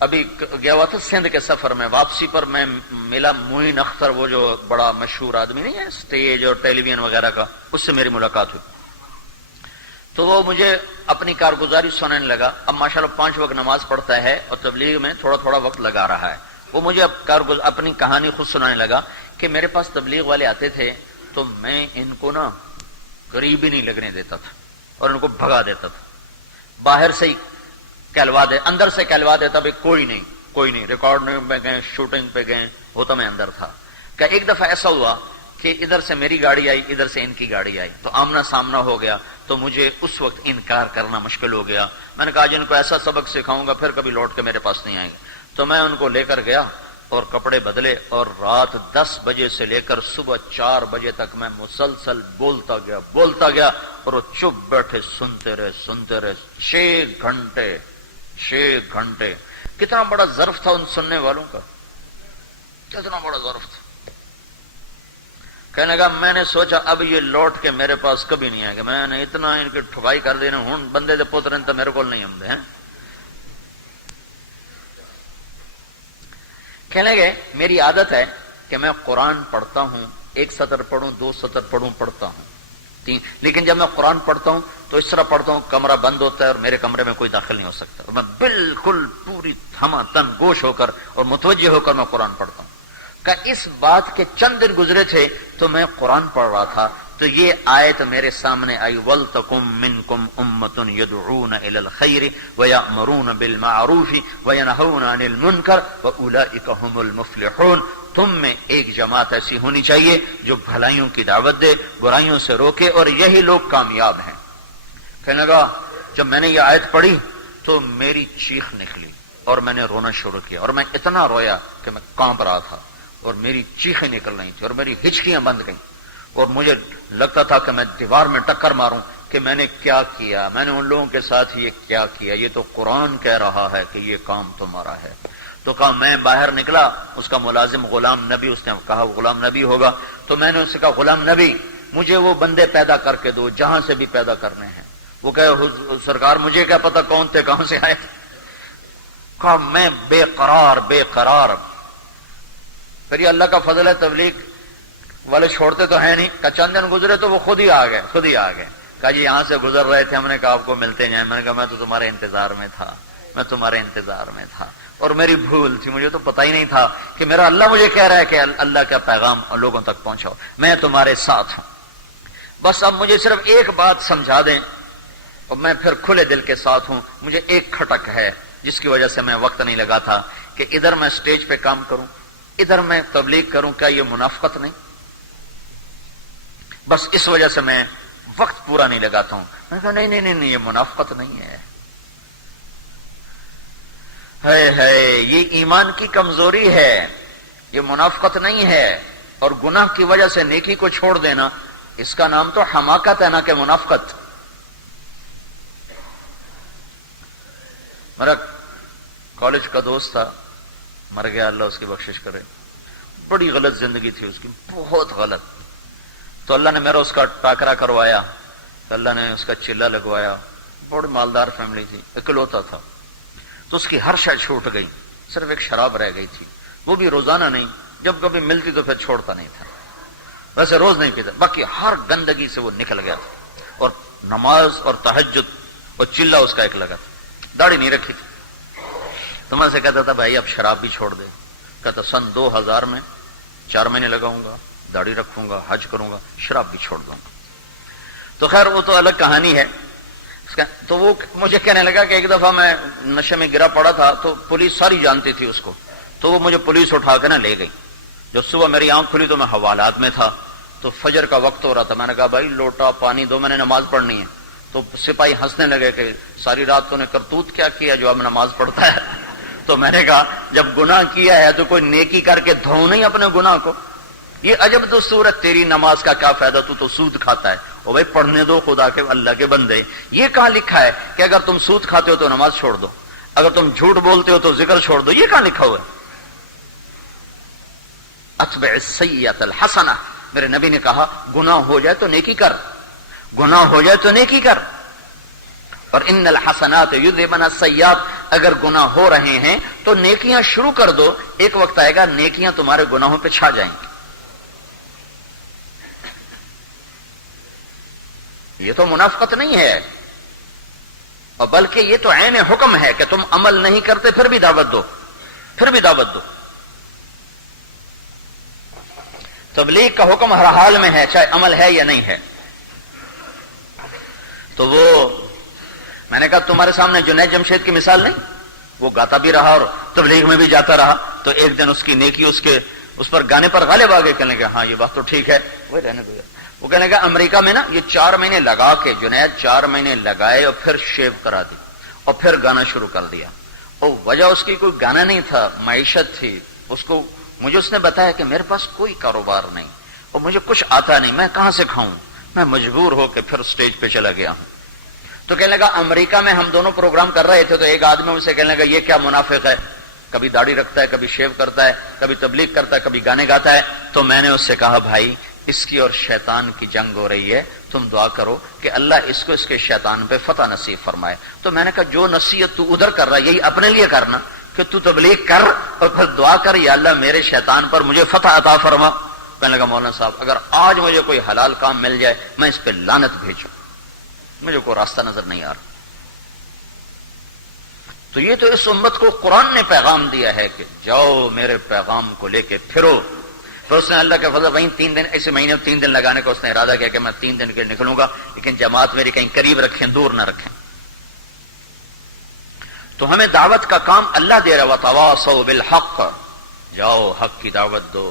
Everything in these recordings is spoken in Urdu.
ابھی گیا ہوا تھا سندھ کے سفر میں، واپسی پر میں ملا معین اختر، وہ جو بڑا مشہور آدمی نہیں ہے اسٹیج اور ٹیلی ویژن وغیرہ کا، اس سے میری ملاقات ہوئی. تو وہ مجھے اپنی کارگزاری سنانے لگا. اب ماشاءاللہ 5 وقت نماز پڑھتا ہے اور تبلیغ میں تھوڑا تھوڑا وقت لگا رہا ہے. وہ مجھے اب اپنی کہانی خود سنانے لگا کہ میرے پاس تبلیغ والے آتے تھے تو میں ان کو نا قریب ہی نہیں لگنے دیتا تھا اور ان کو بھگا دیتا تھا. باہر سے ہی کہلوا دے، اندر سے کہلوا دیتا بھائی کوئی نہیں، ریکارڈنگ پہ گئے، شوٹنگ پہ گئے، ہوتا میں اندر تھا. کہ ایک دفعہ ایسا ہوا کہ ادھر سے میری گاڑی آئی، ادھر سے ان کی گاڑی آئی، تو آمنا سامنا ہو گیا. تو مجھے اس وقت انکار کرنا مشکل ہو گیا. میں نے کہا جن کو ایسا سبق سکھاؤں گا پھر کبھی لوٹ کے میرے پاس نہیں آئیں گے. تو میں ان کو لے کر گیا اور کپڑے بدلے، اور رات 10 بجے سے لے کر صبح 4 بجے تک میں مسلسل بولتا گیا اور وہ چپ بیٹھے سنتے رہے 6 گھنٹے. کتنا بڑا ظرف تھا ان سننے والوں کا، کتنا بڑا ظرف تھا. کہنے لگا میں نے سوچا اب یہ لوٹ کے میرے پاس کبھی نہیں آئے گا. میں نے اتنا ان کی ٹھکائی کر دی نا، ہوں بندے دے پوترن تو میرے کو نہیں آمدے ہیں. کہنے گئے میری عادت ہے کہ میں قرآن پڑھتا ہوں، 1 سطر پڑھوں، 2 سطر پڑھتا ہوں، 3، لیکن جب میں قرآن پڑھتا ہوں تو اس طرح پڑھتا ہوں کمرہ بند ہوتا ہے اور میرے کمرے میں کوئی داخل نہیں ہو سکتا، اور میں بالکل پوری تھما تن گوش ہو کر اور متوجہ ہو کر میں قرآن پڑھتا ہوں. کہ اس بات کے چند دن گزرے تھے تو میں قرآن پڑھ رہا تھا تو یہ آیت میرے سامنے آئی، وَلْتَكُمْ مِنْكُمْ أُمَّةٌ يَدْعُونَ إِلَى الْخَيْرِ وَيَأْمُرُونَ بِالْمَعْرُوفِ وَيَنْهَوْنَ عَنِ الْمُنْكَرِ وَأُولَئِكَ هُمُ الْمُفْلِحُونَ. تم میں ایک جماعت ایسی ہونی چاہیے جو بھلائیوں کی دعوت دے، برائیوں سے روکے، اور یہی لوگ کامیاب ہیں. کہنے لگا جب میں نے یہ آیت پڑھی تو میری چیخ نکلی اور میں نے رونا شروع کیا، اور میں اتنا رویا کہ میں کانپ رہا تھا اور میری چیخیں نکل رہی تھی اور میری ہچکیاں بند گئیں، اور مجھے لگتا تھا کہ میں دیوار میں ٹکر ماروں کہ میں نے کیا کیا، میں نے ان لوگوں کے ساتھ یہ کیا کیا، یہ تو قرآن کہہ رہا ہے کہ یہ کام تمہارا ہے. تو کہا میں باہر نکلا، اس کا ملازم غلام نبی، اس نے کہا غلام نبی ہوگا، تو میں نے اس سے کہا غلام نبی مجھے وہ بندے پیدا کر کے دو جہاں سے بھی پیدا کرنے ہیں. وہ کہے سرکار مجھے کیا پتا کون تھے کہاں سے آئے. کہا میں بے قرار. پھر یہ اللہ کا فضل ہے، تبلیغ والے چھوڑتے تو ہیں نہیں. کہ چند دن گزرے تو وہ خود ہی آ گئے. کہا جی یہاں سے گزر رہے تھے، ہم نے کہا آپ کو ملتے جائیں. میں نے کہا میں تو تمہارے انتظار میں تھا اور میری بھول تھی، مجھے تو پتہ ہی نہیں تھا کہ میرا اللہ مجھے کہہ رہا ہے کہ اللہ کا پیغام لوگوں تک پہنچاؤ، میں تمہارے ساتھ ہوں. بس اب مجھے صرف ایک بات سمجھا دیں اور میں پھر کھلے دل کے ساتھ ہوں. مجھے ایک کھٹک ہے جس کی وجہ سے میں وقت نہیں لگا تھا کہ ادھر میں سٹیج پہ کام کروں، ادھر میں تبلیغ کروں. کیا یہ منافقت نہیں؟ بس اس وجہ سے میں وقت پورا نہیں لگاتا ہوں. میں کہا نہیں یہ منافقت نہیں ہے، یہ ایمان کی کمزوری ہے، یہ منافقت نہیں ہے. اور گناہ کی وجہ سے نیکی کو چھوڑ دینا، اس کا نام تو حماقت ہے، نہ کہ منافقت. میرا کالج کا دوست تھا، مر گیا، اللہ اس کی بخشش کرے. بڑی غلط زندگی تھی اس کی، بہت غلط. تو اللہ نے میرا اس کا ٹاکرا کروایا، اللہ نے اس کا چلہ لگوایا. بڑی مالدار فیملی تھی، اکلوتا تھا. تو اس کی ہر شے چھوٹ گئی، صرف ایک شراب رہ گئی تھی، وہ بھی روزانہ نہیں، جب کبھی ملتی تو پھر چھوڑتا نہیں تھا. ویسے روز نہیں پیتا، باقی ہر گندگی سے وہ نکل گیا تھا. اور نماز اور تہجد اور چلہ اس کا ایک لگا تھا. داڑھی نہیں رکھی تھی. تو میں سے کہتا تھا بھائی اب شراب بھی چھوڑ دے. کہتا سن 2000 میں 4 مہینے لگاؤں گا، داڑھی رکھوں گا، حج کروں گا، شراب بھی چھوڑ دوں گا. تو خیر وہ تو الگ کہانی ہے. تو وہ مجھے کہنے لگا کہ ایک دفعہ میں نشے میں گرا پڑا تھا تو پولیس ساری جانتی تھی اس کو، تو وہ مجھے پولیس اٹھا کے نہ لے گئی. جب صبح میری آنکھ کھلی تو میں حوالات میں تھا، تو فجر کا وقت ہو رہا تھا. میں نے کہا بھائی لوٹا پانی دو، میں نے نماز پڑھنی ہے. تو سپاہی ہنسنے لگے کہ ساری رات تو نے کرتوت کیا کیا جو اب نماز پڑھتا ہے. تو میں نے کہا جب گناہ کیا ہے تو کوئی نیکی کر کے دھو نہیں اپنے گناہ کو. یہ عجب دستور ہے، تیری نماز کا کیا فائدہ، تو سود کھاتا ہے. او بھائی پڑھنے دو خدا کے اللہ کے بندے. یہ کہاں لکھا ہے کہ اگر تم سود کھاتے ہو تو نماز چھوڑ دو، اگر تم جھوٹ بولتے ہو تو ذکر چھوڑ دو؟ یہ کہاں لکھا ہوا ہے؟ اتبع السیئۃ الحسنہ. میرے نبی نے کہا گناہ ہو جائے تو نیکی کر، گناہ ہو جائے تو نیکی کر. اور ان الحسنات یذهبن السیئات، اگر گناہ ہو رہے ہیں تو نیکیاں شروع کر دو، ایک وقت آئے گا نیکیاں تمہارے گناہوں پہ چھا جائیں گی۔ یہ تو منافقت نہیں ہے، اور بلکہ یہ تو عین حکم ہے کہ تم عمل نہیں کرتے پھر بھی دعوت دو، پھر بھی دعوت دو۔ تبلیغ کا حکم ہر حال میں ہے، چاہے عمل ہے یا نہیں ہے۔ تو وہ میں نے کہا تمہارے سامنے جنید جمشید کی مثال نہیں، وہ گاتا بھی رہا اور تبلیغ میں بھی جاتا رہا، تو ایک دن اس کی نیکی اس پر گانے پر غالب آ گئے، کہنے لگا ہاں یہ بات تو ٹھیک ہے، وہ رہنے دو۔ وہ کہنے لگا امریکہ میں نا یہ 4 مہینے لگا کے جنید 4 مہینے لگائے اور پھر شیو کرا دی اور پھر گانا شروع کر دیا، اور وجہ اس کی کوئی گانا نہیں تھا، معیشت تھی اس کو۔ مجھے اس نے بتایا کہ میرے پاس کوئی کاروبار نہیں اور مجھے کچھ آتا نہیں، میں کہاں سے کھاؤں، میں مجبور ہو کے پھر اسٹیج پہ چلا گیا ہوں۔ تو کہنے لگا امریکہ میں ہم دونوں پروگرام کر رہے تھے تو ایک آدمی مجھ سے کہنے لگا یہ کیا منافق ہے، کبھی داڑھی رکھتا ہے، کبھی شیو کرتا ہے، کبھی تبلیغ کرتا ہے، کبھی گانے گاتا ہے۔ تو میں نے اس سے کہا بھائی اس کی اور شیطان کی جنگ ہو رہی ہے، تم دعا کرو کہ اللہ اس کو اس کے شیطان پہ فتح نصیب فرمائے۔ تو میں نے کہا جو نصیحت تو ادھر کر رہا ہے یہی اپنے لیے کرنا کہ تو تبلیغ کر اور پھر دعا کر یا اللہ میرے شیطان پر مجھے فتح عطا فرما۔ کہنے لگا مولانا صاحب اگر آج مجھے کوئی حلال کام مل جائے میں اس پہ لعنت بھیجوں، مجھے کوئی راستہ نظر نہیں آ رہا۔ تو یہ تو اس امت کو قرآن نے پیغام دیا ہے کہ جاؤ میرے پیغام کو لے کے پھرو۔ پھر اس نے اللہ کے فضل وہیں 3 دن ایسے مہینے 3 دن لگانے کا اس نے ارادہ کیا کہ میں 3 دن کے لیے نکلوں گا، لیکن جماعت میری کہیں قریب رکھیں دور نہ رکھیں۔ تو ہمیں دعوت کا کام اللہ دے رہا ہے، وَتَوَاصَوْا بِالْحَقِّ، جاؤ حق کی دعوت دو۔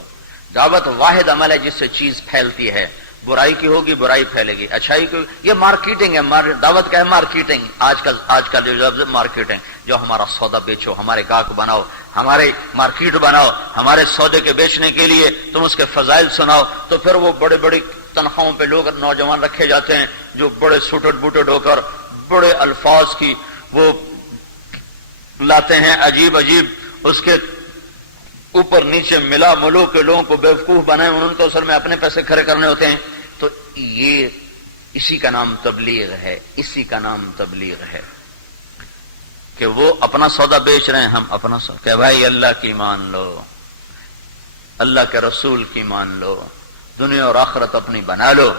دعوت واحد عمل ہے جس سے چیز پھیلتی ہے، برائی کی ہوگی برائی پھیلے گی، اچھائی کی یہ مارکیٹنگ ہے۔ دعوت کا ہے مارکیٹنگ، آج کل جو لفظ مارکیٹنگ، جو ہمارا سودا بیچو، ہمارے گاہک بناؤ، ہمارے مارکیٹ بناؤ، ہمارے سودے کے بیچنے کے لیے تم اس کے فضائل سناؤ۔ تو پھر وہ بڑے بڑی تنخواہوں پہ لوگ نوجوان رکھے جاتے ہیں جو بڑے سوٹڈ بوٹڈ ہو کر بڑے الفاظ کی وہ لاتے ہیں، عجیب عجیب اس کے اوپر نیچے ملا ملو کے لوگوں کو بیوقوف بنائے، ان کو اصل میں اپنے پیسے کھڑے کرنے ہوتے ہیں۔ تو یہ اسی کا نام تبلیغ ہے، اسی کا نام تبلیغ ہے کہ وہ اپنا سودا بیچ رہے ہیں، ہم اپنا سودا کہ بھائی اللہ کی مان لو، اللہ کے رسول کی مان لو، دنیا اور آخرت اپنی بنا لو۔